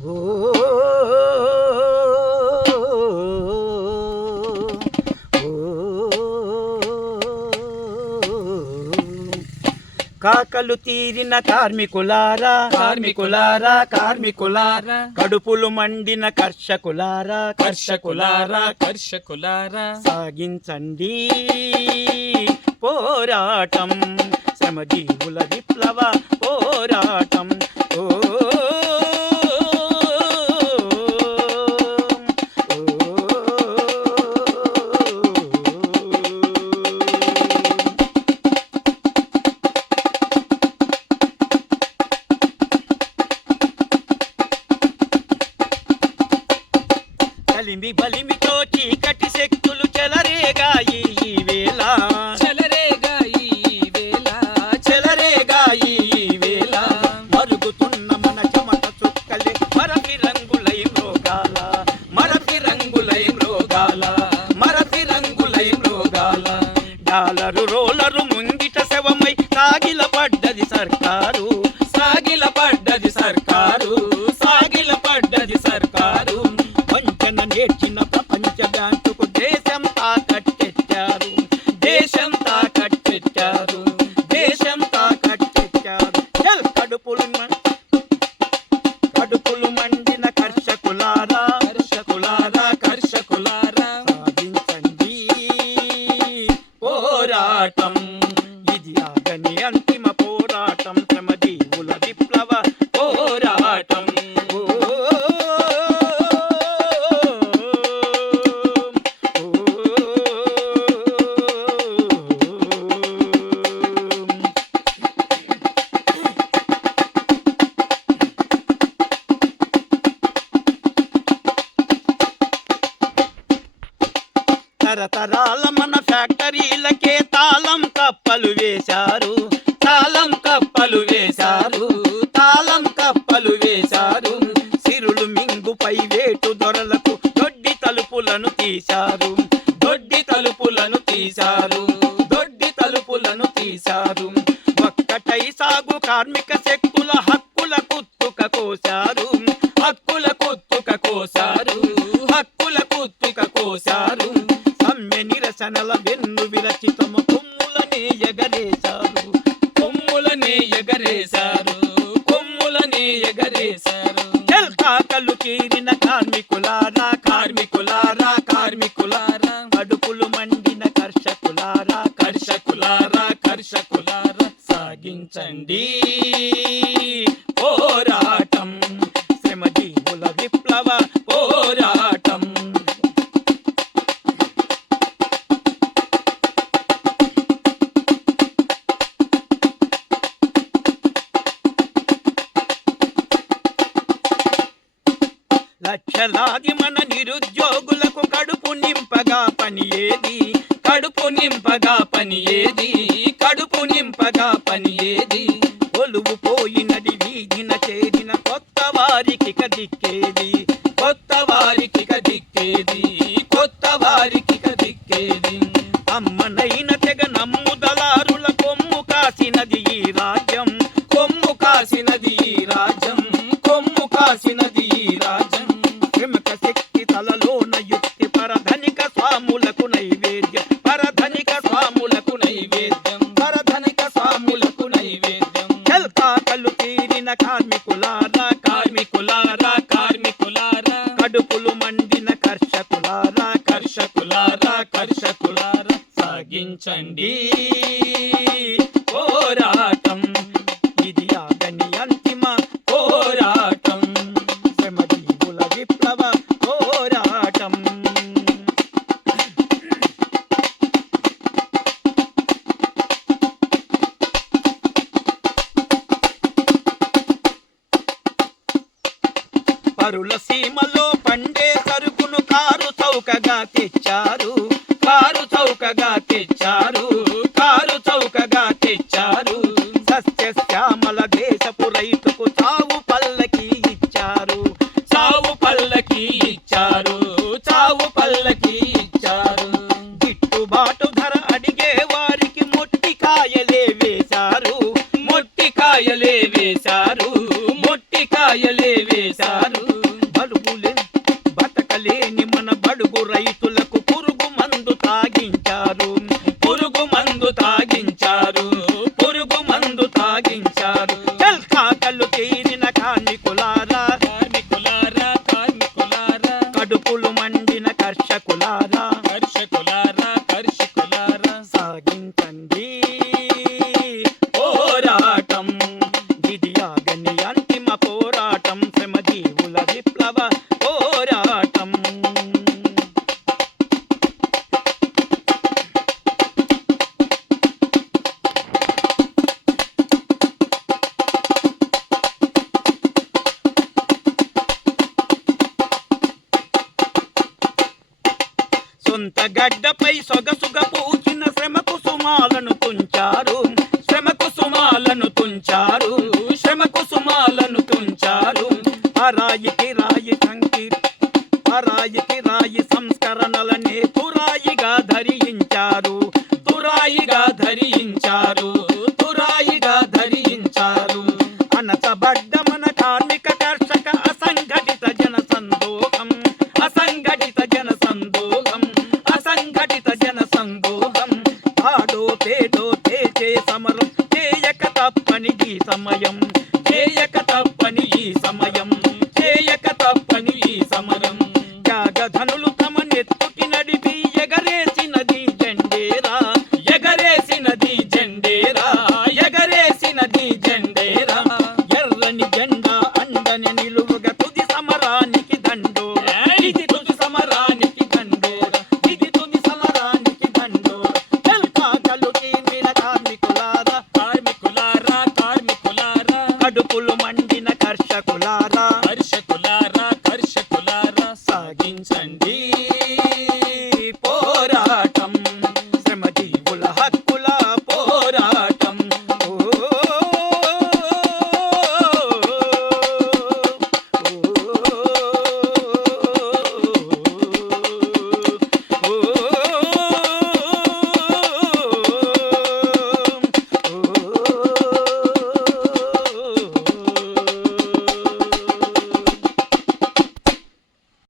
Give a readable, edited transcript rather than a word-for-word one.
ఓ కాకలు తీరిన కార్మికులారా కార్మికులారా కార్మికులారా కడుపులు మండిన కర్షకులారా కర్షకులారా కర్షకులారా సాగించండి పోరాటం శ్రమజీవుల విప్లవ పోరాటం ఓ కలిమి బలిమితో చీకటి శక్తులు చెలరేగాయి ఈ వేళ చెలరేగాయి వేళ చెలరేగాయి ఈ వేళ మరుగుతున్న మన చెమట చుక్కలే మరపి రంగులై మృగాల మరపి రంగులై మృగాల మరపి రంగులై మృగాల డాలరు రోలరు ముంగిట శవమై సాగిల పడ్డది సర్కారు సాగిల పడ్డది సర్కారు సాగిల పడ్డది సర్కారు నేర్చిన ప్రపంచ బ్యాంకుకు దేశం తాకట్టెచ్చారు దేశం తాకట్టెచ్చారు దేశం తాకట్టెచ్చారు కడుపులు మండిన కర్షకులారా కర్షకులారా కర్షకులారా సాధించండి పోరాటం ఇది ఆగని అంతిమ పోరాటం శ్రమజీవుల విప్లవ పోరాటం తరతరాల మన ఫ్యాక్టరీలకే తాళం కప్పలు వేశారు తాళం కప్పలు వేశారు తాళం కప్పలు వేశారు సిరులు మింగుపై వేటు దొరలకు దొడ్డి తలుపులను తీశారు దొడ్డి తలుపులను తీశారు దొడ్డి తలుపులను తీశారు ఒక్కటై సాగు కార్మిక శక్తుల హక్కుల కుత్తుక కోశారు హక్కుల కుత్తుక కోశారు హక్కుల కుత్తుక కోశారు నిరసనల వెన్ను విరచి తమ కొమ్ములనే ఎగరేశారు కొమ్ములనే ఎగరేశారు కొమ్ములనే ఎగరేశారు కాకలు తీరిన కార్మికులారా కార్మికులారా కార్మికులారా కడుపులు మండిన కర్షకులారా కర్షకులారా కర్షకులారా సాగించండి పోరాటం శ్రమజీవుల విప్లవ పోరాటం లక్షలాది మన నిరుద్యోగులకు కడుపు నింపగా పని ఏది కడుపు నింపగా పని ఏది కడుపు నింపగా పని ఏది ఒలువు పోయినది వీధిన చేరిన కొత్త వారికి దిక్కేది కొత్త వారికి దిక్కేది కొత్త వారికి దిక్కేది అమ్మనైన తెగ నమ్ముదలారుల కొమ్ము కాసినది ఈ రాజ్యం కొమ్ము కాసినది ఈ రాజ్యం కొమ్ము కాసినది ఈ రాజ్యం శ్రమక శక్తి తలలోన యుక్తి పరధనిక స్వాములకు నైవేద్యం పరధనిక స్వాములకు నైవేద్యం పరధనిక స్వాములకు నైవేద్యం కాకలు తీరిన కార్మికులారా కార్మికులారా కార్మికులారా కడుపులు మండిన కర్షకులారా కర్షకులారా కర్షకులారా సాగించండి పోరాటం ఇది ఆగని అంతిమ పోరాటం శ్రమజీవుల విప్లవ పోరాటం పరుల సీమలో పండే సరుకును కారు చౌకగా తెచ్చారు కారు చౌకగా తెచ్చారు కారు చౌకగా తెచ్చారు సస్యశ్యామల దేశపు రైతుకు చావు పల్లకి ఇచ్చారు చావు పల్లకి ఇచ్చారు చావు పల్లకి ఇచ్చారు గిట్టుబాటు ధర అడిగే వారికి మొట్టికాయలే వేశారు మొట్టికాయలే వేశారు మొట్టికాయలే వేశారు సొంత గడ్డపై సొగసుగా పూచిన శ్రమ కుసుమాలను తుంచారు, శ్రమ కుసుమాలను తుంచారు, శ్రమ కుసుమాలను తుంచారు. అరాయికి రాయి అరాయికి రాయి సంస్కరణలనే తురాయిగా ధరించారు, తురాయిగా ధరించారు, తురాయిగా ధరించారు. అణచబడ్డ మన కార్మిక కర్షక అసంఘటిత జన సందోహం, అసంఘటిత జన సందోహం, అసంఘటిత జన సందోహం. ఆడో పేడో తేచే సమరం చేయక తప్పని ఈ సమయం, చేయక తప్పని ఈ సమయం, చేయక తప్పని ఈ సమరం. త్యాగధనులు తమ నెత్తుకి నడిపి ఎగరేసినది జెండేరా, ఎగరేసినది జెండేరా, ఎగరేసినది జెండేరా. ఎర్రని జెండా అండని నిలువుగా తుది సమరానికి దండోరా, ఇది తుది సమరానికి దండోరా, ఇది తుది సమరానికి దండోరా. తెల్పాకలు తీమిన కార్మికులారా, కార్మికులారా, కార్మికులారా, కడుపులు మండిన కర్షకులారా, కర్షకులారా, కర్షకులారా, సాగించండి పోరాటం.